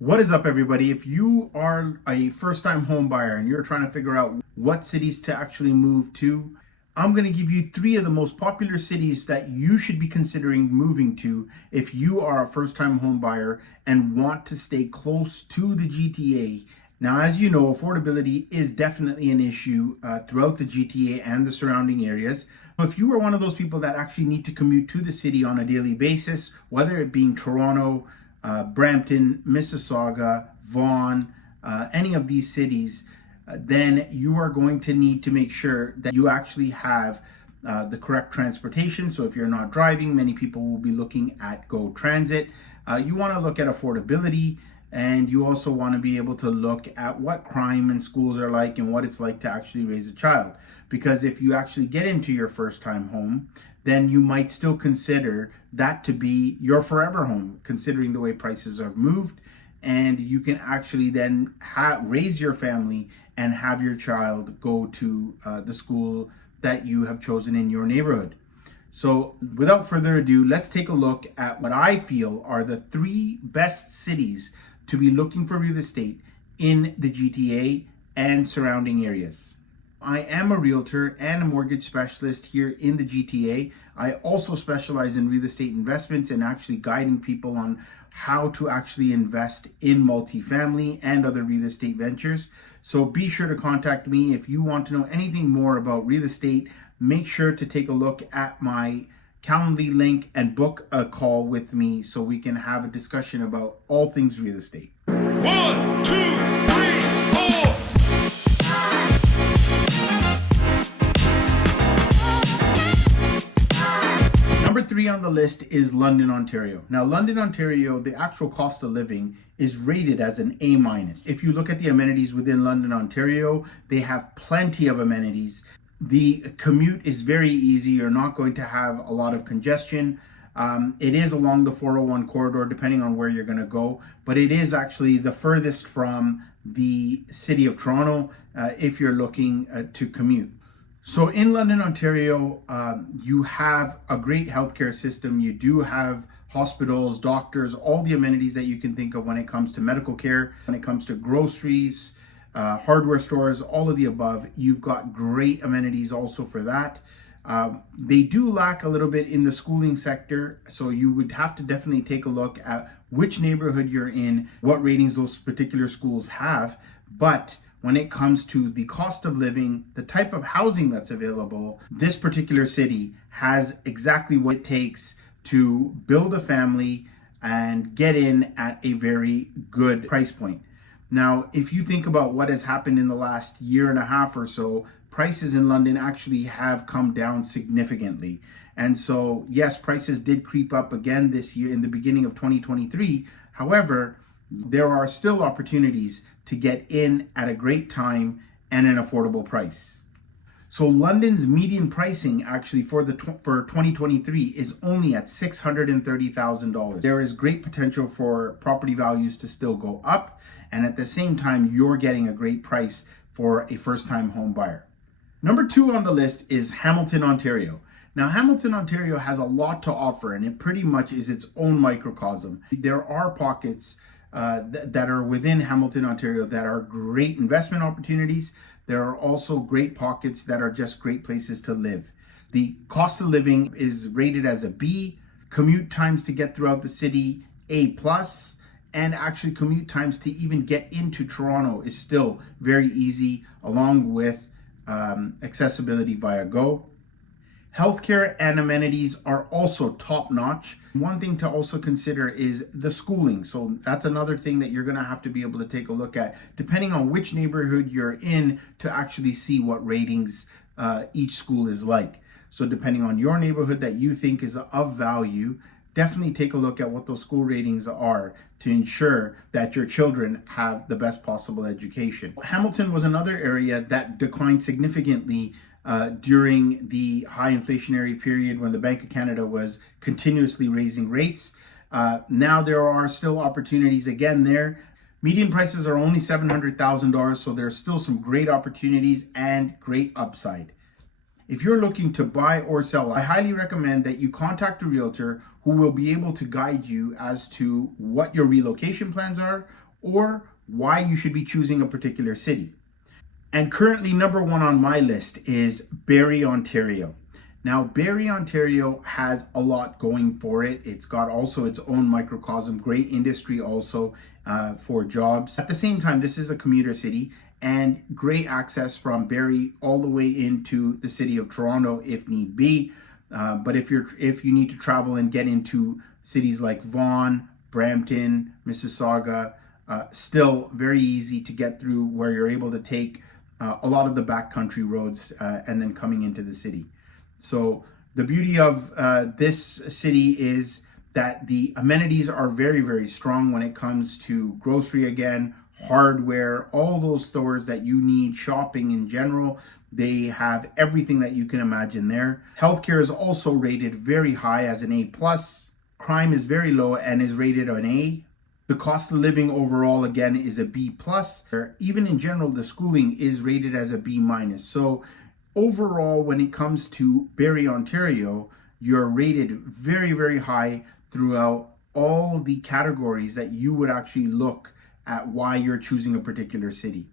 What is up, everybody? If you are a first-time home buyer and you're trying to figure out what cities to actually move to, I'm going to give you 3 of the most popular cities that you should be considering moving to if you are a first-time home buyer and want to stay close to the GTA. Now, as you know, affordability is definitely an issue throughout the GTA and the surrounding areas. If you are one of those people that actually need to commute to the city on a daily basis, whether it being Toronto, Brampton, Mississauga, Vaughan, any of these cities, then you are going to need to make sure that you actually have the correct transportation. So if you're not driving, many people will be looking at Go Transit. You want to look at affordability, and you also want to be able to look at what crime in schools are like and what it's like to actually raise a child. Because if you actually get into your first time home, then you might still consider that to be your forever home, considering the way prices have moved. And you can actually then raise your family and have your child go to the school that you have chosen in your neighborhood. So without further ado, let's take a look at what I feel are the 3 best cities to be looking for real estate in the GTA and surrounding areas. I am a realtor and a mortgage specialist here in the GTA. I also specialize in real estate investments and actually guiding people on how to actually invest in multifamily and other real estate ventures. So be sure to contact me if you want to know anything more about real estate. Make sure to take a look at my Calendly link and book a call with me so we can have a discussion about all things real estate. 1, 2, 3, 4. Number 3 on the list is London, Ontario. Now, London, Ontario, the actual cost of living is rated as an A-. If you look at the amenities within London, Ontario, they have plenty of amenities. The commute is very easy. You're not going to have a lot of congestion. It is along the 401 corridor, depending on where you're going to go, but it is actually the furthest from the city of Toronto if you're looking to commute. So in London, Ontario, you have a great healthcare system. You do have hospitals, doctors, all the amenities that you can think of when it comes to medical care, when it comes to groceries, hardware stores, all of the above. You've got great amenities also for that. They do lack a little bit in the schooling sector, so you would have to definitely take a look at which neighborhood you're in, what ratings those particular schools have. But when it comes to the cost of living, the type of housing that's available, this particular city has exactly what it takes to build a family and get in at a very good price point. Now, if you think about what has happened in the last year and a half or so, prices in London actually have come down significantly. And so, yes, prices did creep up again this year in the beginning of 2023. However, there are still opportunities to get in at a great time and an affordable price. So London's median pricing actually for 2023 is only at $630,000. There is great potential for property values to still go up, and at the same time, you're getting a great price for a first-time home buyer. Number 2 on the list is Hamilton, Ontario. Now, Hamilton, Ontario has a lot to offer, and it pretty much is its own microcosm. There are pockets that are within Hamilton, Ontario that are great investment opportunities. There are also great pockets that are just great places to live. The cost of living is rated as a B, commute times to get throughout the city, A+, and actually commute times to even get into Toronto is still very easy, along with accessibility via Go. Healthcare and amenities are also top notch. One thing to also consider is the schooling. So that's another thing that you're going to have to be able to take a look at, depending on which neighborhood you're in, to actually see what ratings each school is like. So depending on your neighborhood that you think is of value, definitely take a look at what those school ratings are to ensure that your children have the best possible education. Hamilton was another area that declined significantly during the high inflationary period when the Bank of Canada was continuously raising rates. Now there are still opportunities again there. Median prices are only $700,000, so there's still some great opportunities and great upside. If you're looking to buy or sell, I highly recommend that you contact a realtor who will be able to guide you as to what your relocation plans are, or why you should be choosing a particular city. And currently number one on my list is Barrie, Ontario. Now, Barrie, Ontario has a lot going for it. It's got also its own microcosm, great industry also for jobs. At the same time, this is a commuter city and great access from Barrie all the way into the city of Toronto if need be. But if you need to travel and get into cities like Vaughan, Brampton, Mississauga, still very easy to get through, where you're able to take a lot of the backcountry roads and then coming into the city. So the beauty of this city is that the amenities are very, very strong when it comes to grocery, again, hardware, all those stores that you need, shopping in general. They have everything that you can imagine there. Healthcare is also rated very high as an A+. Crime is very low and is rated an A. The cost of living overall, again, is a B+. Even in general, the schooling is rated as a B-. So overall, when it comes to Barrie, Ontario, you're rated very, very high throughout all the categories that you would actually look at why you're choosing a particular city.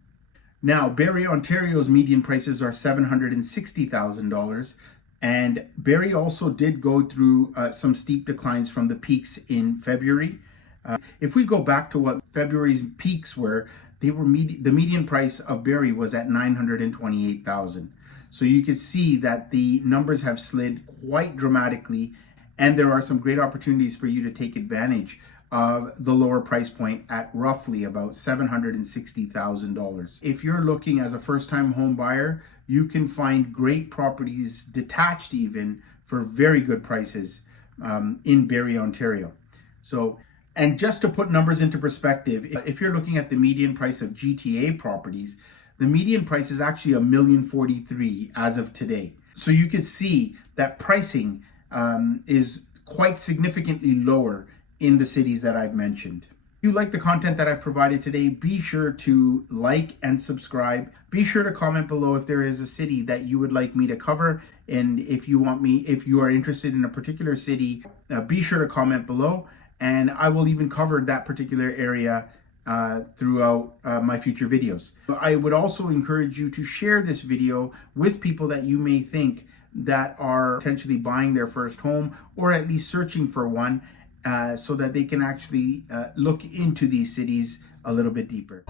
Now, Barrie, Ontario's median prices are $760,000, and Barrie also did go through some steep declines from the peaks in February. If we go back to what February's peaks were, the median price of Barrie was at $928,000. So you could see that the numbers have slid quite dramatically, and there are some great opportunities for you to take advantage of the lower price point at roughly about $760,000. If you're looking as a first-time home buyer, you can find great properties, detached even, for very good prices in Barrie, Ontario. So, and just to put numbers into perspective, if you're looking at the median price of GTA properties, the median price is actually $1,043,000 as of today. So you could see that pricing is quite significantly lower in the cities that I've mentioned. If you like the content that I've provided today, be sure to like and subscribe. Be sure to comment below if there is a city that you would like me to cover. And if you are interested in a particular city, be sure to comment below. And I will even cover that particular area throughout my future videos. I would also encourage you to share this video with people that you may think that are potentially buying their first home, or at least searching for one, so that they can actually look into these cities a little bit deeper.